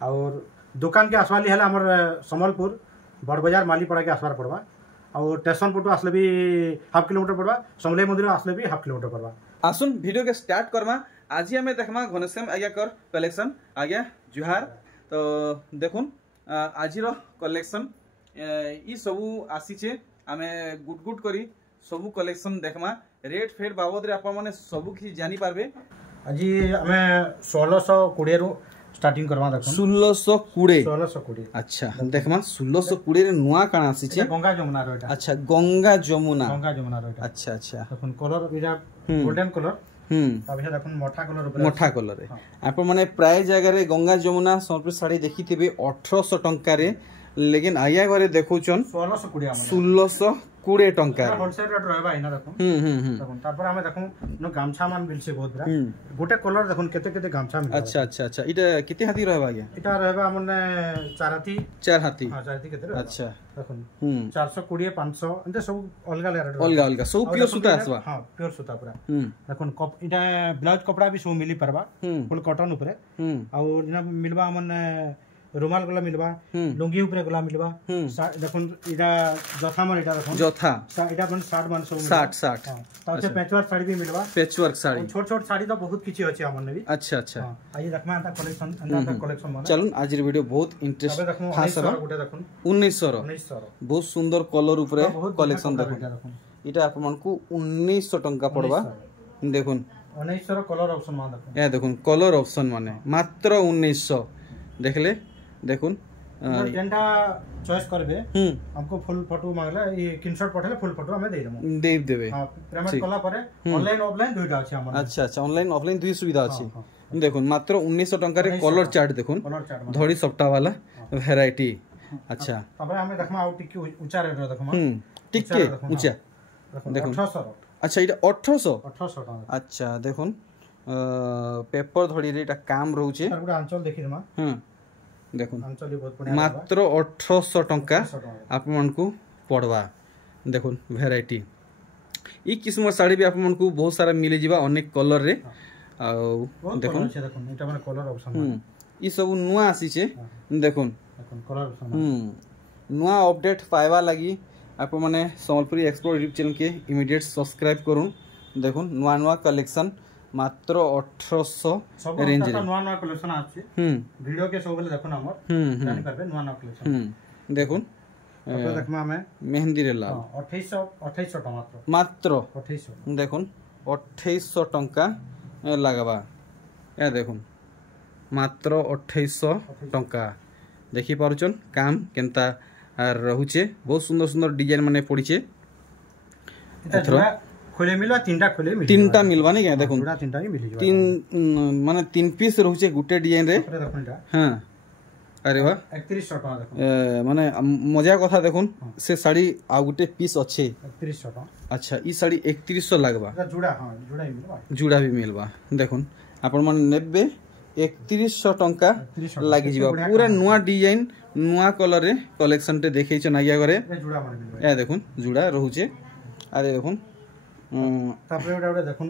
और दुकान के आसवाली है हमर संबलपुर बड़ बाजार मालीपड़ा के आसबार पड़वा और स्टेशन पटू आसले भी हाफ किलोमीटर पड़वा समलेई मंदिर आसले भी हाफ किलोमीटर पड़वा। आसुन वीडियो के स्टार्ट करमा आज ही हमें देखमा घनश्याम आज्ञा कर कलेक्शन आज्ञा जुहार। तो देखुन आज कलेक्शन ई सबू आसीचे आमे गुट गुट करी सबू कलेक्शन देखमा रेट फेट बाबद रे आपण माने सबू किछि जानि पारबे। आज हमें 1620 रु स्टार्टिंग करवा देखो 1620 अच्छा देखमा 1620 रे नुआ काना आसी छे गंगा जमुना रो एटा। अच्छा गंगा जमुना रो एटा। अच्छा अच्छा देखुन कलर इरा गोल्डन कलर तबे देखुन मोठा कलर ऊपर मोठा कलर रे आपण माने प्राय जगह रे गंगा जमुना संपूर्ण साड़ी देखिथिबे 1800 टंका रे लेकिन आया घरे देखौचन 1620 टंका होलसेल रेट रहबा इना देखो देखुन तापर हमें देखो न गामछा मान मिलसे बहुत बड़ा गोटे कलर देखुन केते केते गामछा मिल। अच्छा अच्छा अच्छा इटा केते हाथी रहबा गया इटा रहबा हमने चार हाथी हां चार हाथी केते अच्छा देखुन 420 500 एंते सब अलगा रेट अलगा सब प्योर सूता आसबा। हां प्योर सूता पूरा देखुन इटा ब्लाउज कपड़ा भी सब मिली परबा फुल कॉटन ऊपर और इना मिलबा हमने रुमाल गला मिलबा लुंगी ऊपर गला मिलबा देखुन इडा जथा मन इडा देखुन जथा इडा मन 60 मन सब 60 ताचे पैचवर्क साड़ी भी मिलबा पैचवर्क साड़ी छोट छोट साड़ी तो बहुत किछि अछि हमन ने भी। अच्छा अच्छा आज देखमा अंता कलेक्शन मन चलून आज रे वीडियो बहुत इंटरेस्ट खास रो गुटे देखुन 1900 बहुत सुंदर कलर ऊपर कलेक्शन देखुन इटा आपन को 1900 टंका पड़बा देखुन 1900 कलर ऑप्शन मान देखुन ए देखुन कलर ऑप्शन माने मात्र 1900 देखले देखुन जेंटा चॉइस करबे हमको फुल फोटो मांगले ये स्क्रीनशॉट पठेले फुल फोटो हमें दे देबे। हां पेमेंट कला परे ऑनलाइन ऑफलाइन दुईटा अछि हमर। अच्छा अच्छा ऑनलाइन ऑफलाइन दुई सुविधा अछि देखुन मात्र 1900 टंका रे कलर चार्ट देखुन धड़ी सप्ता वाला वैरायटी। अच्छा तबे हमें देखमा आउ टिक ऊंचा रेट रो देखमा टिक ऊंचा देखुन 1800 अच्छा इटा 1800 टका। अच्छा देखुन पेपर धड़ी रे एटा काम रहउचे पूरा अंचल देखि रमा देखुन मात्र 1800 टंका आप मन को पड़वा देखुन वैरायटी ई किस्म साड़ी भी आप मन को बहुत सारा मिले जिबा अनेक कलर रे आ देखुन एटा माने कलर ऑप्शन ई सब नुआ आसी छे देखुन कलर ऑप्शन नुआ अपडेट पाइबा लागि आप माने संबलपुरी एक्सप्लोर यूट्यूब चैनल के इमीडिएट सब्सक्राइब करूँ। देखुन नुआ नुआ कलेक्शन मात्र 1800 रेंज रे नुआ नुआ कलेक्शन आछि वीडियो के सब बेले देखुन हमर जानि करबे नुआ नुआ कलेक्शन देखुन तो देखमा हमें मेहंदी रे लाल 2800 टका मात्र 2800 देखुन 2800 टंका लगाबा ए देखुन मात्र 2800 टंका देखि पारुचन काम केनता रहुचे बहुत सुंदर सुंदर डिजाइन माने पड़ीचे खोले मिलवा तीनटा मिलवा नहीं क्या देखो तीनटा ही मिली तीन माने 3 पीस रहउचे गुटे डिजाइन रे। हां अरे वाह 3100 टका देखो माने मजा कथा देखुन से साड़ी आ गुटे पीस अच्छे 3100 टका। अच्छा ई साड़ी 3100 लागबा जुड़ा। हां जुड़ा ही मिलवा जुड़ा भी मिलवा देखुन आपण मन नेबे 3100 टंका लागि जिबा पूरा नुआ डिजाइन नुआ कलर रे कलेक्शन ते देखै छ नागिया करे जुड़ा माने मिलवा ए देखुन जुड़ा रहउचे अरे देखुन तापरे ओडा देखुन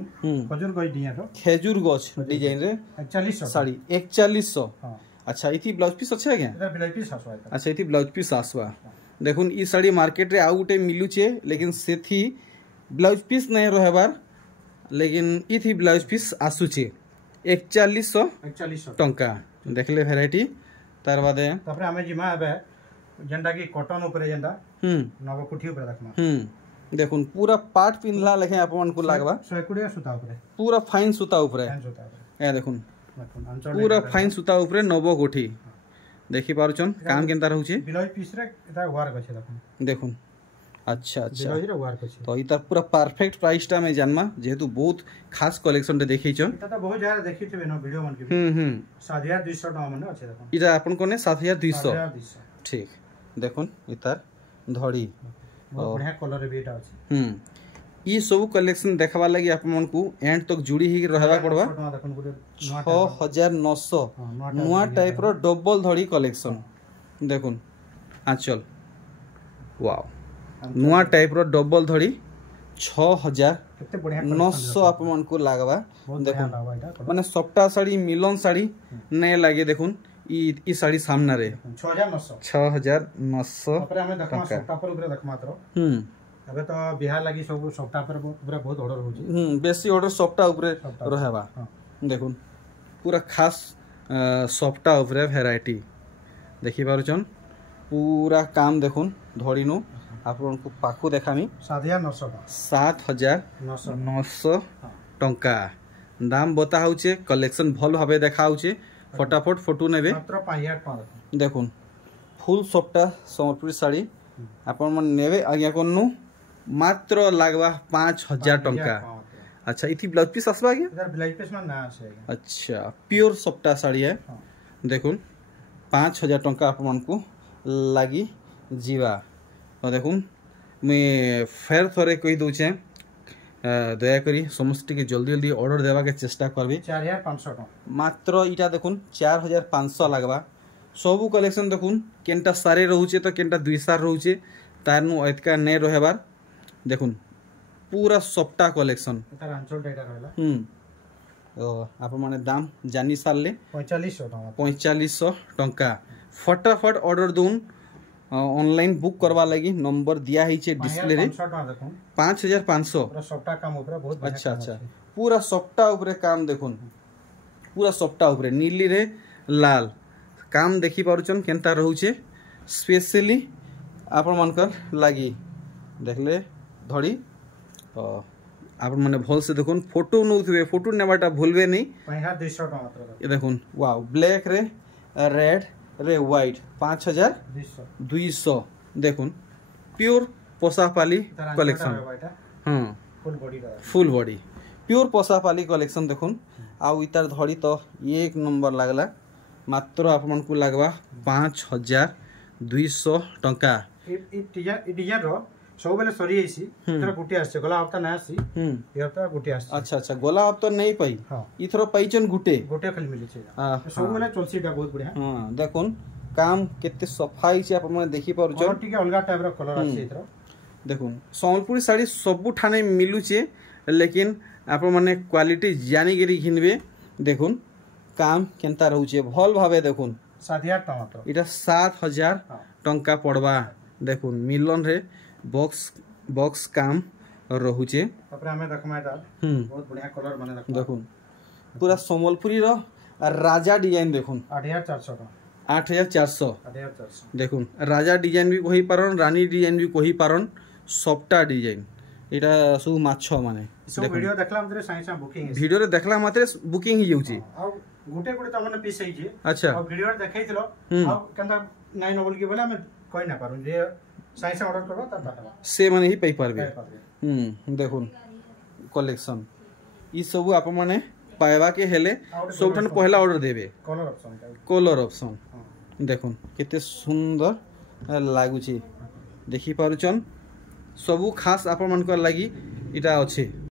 खजूर गछ डिजाइन रो खेजूर गछ डिजाइन रे 4100 साड़ी 4100। हां अच्छा इथि ब्लाउज पीस अच्छे है क्या एटा ब्लाउज पीस आसवा अच्छा इथि ब्लाउज पीस आसवा देखुन ई साड़ी मार्केट रे आ गुटे मिलुचे लेकिन सेथि ब्लाउज पीस नै रहबार लेकिन इथि ब्लाउज पीस आसुचे 4100 टंका देखले वैरायटी तार बादे तापरे हमें जिमा एबे जेंडा की कॉटन ऊपर जेंडा नव कुठी ऊपर देखमा देखुन पूरा पाट पिनला लेखे आपन को लागबा 120 सूता ऊपर पूरा फाइन सूता ऊपर ए देखुन पूरा फाइन सूता ऊपर नव कोठी देखि पारुचन काम केनता रहउचे ब्लाउज पीस रे एटा वर्क अछि देखुन अच्छा अच्छा ब्लाउज रे वर्क अछि तो इता पूरा परफेक्ट प्राइस टा में जानमा जेहेतु बहुत खास कलेक्शन टे देखै छ एटा तो बहुत जगह देखिथिबे न वीडियो मन के 7200 टका मन अछि देखुन इटा आपन कोने 7200 ठीक देखुन इतार धड़ी बहुत बढ़िया कलर भी एटा अछि ई सब कलेक्शन देखबा लागि आप मन को एंड तक जुड़ी ही रहबा पड़बा 6900 नुआ टाइप रो डबल धड़ी कलेक्शन देखुन आंचल वाओ नुआ टाइप रो डबल धड़ी 6900 आप मन को लागबा देखुन माने सप्ता साड़ी मिलन साड़ी नै लागे देखुन ई साड़ी सामना रे 6900 तापर हमें देखमा सप्ताह पर ऊपर देखमा मात्र अबे तो बिहार लगी सब सप्ताह पर पूरा बहुत ऑर्डर होची बेसी ऑर्डर सप्ताह ऊपर रहबा देखुन पूरा खास सप्ताह ऊपर वैरायटी देखि पारुचन पूरा काम देखुन धड़ीनु आपन को पाखु देखामी 7900 टंका दाम बता होचे कलेक्शन भल भाबे देखा होचे फटाफट फोटो नेबे मात्र 5000 देखुन फुल सप्ताह संबलपुरी साड़ी आपन मन नेबे आज्ञा कोन्नु मात्र लागबा 5000 टंका अच्छा इथि ब्लाउज पीस आसबा आज्ञा इधर ब्लाउज पीस में ना आसे आज्ञा अच्छा प्योर सप्ताह साड़ी है देखुन 5000 टंका आपन मन को लागी जीवा और देखुन मैं फेर थोरे कहि दउछे दया करी समस्त के जल्दी जल्दी ऑर्डर देवा के चेष्टा करबी 4500 टका मात्र इटा देखुन 4500 लागबा सबु कलेक्शन देखुन केनटा सारे रहउचे तो केनटा दुई सार रहउचे तारनु एतका नै रहबार देखुन पूरा सप्ताह कलेक्शन एतार अंचल डेटा रहला आप माने दाम जानी सारले 4500 टंका फटाफट ऑर्डर दून ऑनलाइन बुक करवा लगी नंबर दिया है डिस्प्ले रे 5500 पूरा सप्ताह काम ऊपर बहुत अच्छा अच्छा पूरा सप्ताह ऊपर काम देखुन पूरा सप्ताह ऊपर नीली रे लाल काम देखि पारुचन केनता रहउचे स्पेशली आपन मानकर लागी देखले धड़ी आपन माने भल से देखुन फोटो नउथबे फोटो नेबाटा भूलबे नहीं 5200 टका मात्र ये देखुन वाओ ब्लैक रे रेड रे व्हाइट 5200 देखुन प्योर पोसापाली कलेक्शन फुल बॉडी प्योर पोसापाली कलेक्शन देखुन आउ इतार धड़ी तो एक नंबर लागला मात्र आपन को लागबा 5200 टंका ई डिजाइन रो सब बेले सरी आइसी इथरा गुटी आसे गला हफ्ता ना आसी ये हफ्ता गुटी आसी अच्छा अच्छा गला हफ्ता नहीं पाई इथरो पाइचन गुटे खाली मिले छे सब बेले चलसीटा बहुत बढ़िया हां देखुन काम केते सफाई छे आपन माने देखि पारु छ ठीक अलगा टाइप रो कलर आसी इथरो देखुन संबलपुरी साड़ी सब ठाने मिलु छे लेकिन आपन माने क्वालिटी जानि गिरी घिनबे देखुन काम केनता रहउ छे भल भाबे देखुन 7000 टका मात्र इटा 7000 टंका पड़बा देखुन मिलन रे बॉक्स काम रहुचे तापर हमें देखमा एटा बहुत बढ़िया कलर माने देखुन पूरा संबलपुरी रो राजा डिजाइन देखुन 8400 8400 देखुन राजा डिजाइन भी कहि पारन रानी डिजाइन भी कहि पारन सप्ता डिजाइन एटा सब माछो माने सब वीडियो देखला मात्रे साइसा बुकिंग वीडियो रे देखला मात्रे बुकिंग ही जाउची आ गुटे गुटे त माने पीस आइजे अच्छा आ वीडियो रे देखैथिलो आ कंदा नाइ नबल के बोले हमें कोइ ना पारन जे साइसा ऑर्डर करबा त से माने ही पई पारबे देखुन कलेक्शन ई सब आप माने पाएबा के हेले सबठन पहला ऑर्डर देबे कलर ऑप्शन देखुन केते सुंदर लागुची देखि पारुचन सबु खास आप मन को लागि इटा अछि।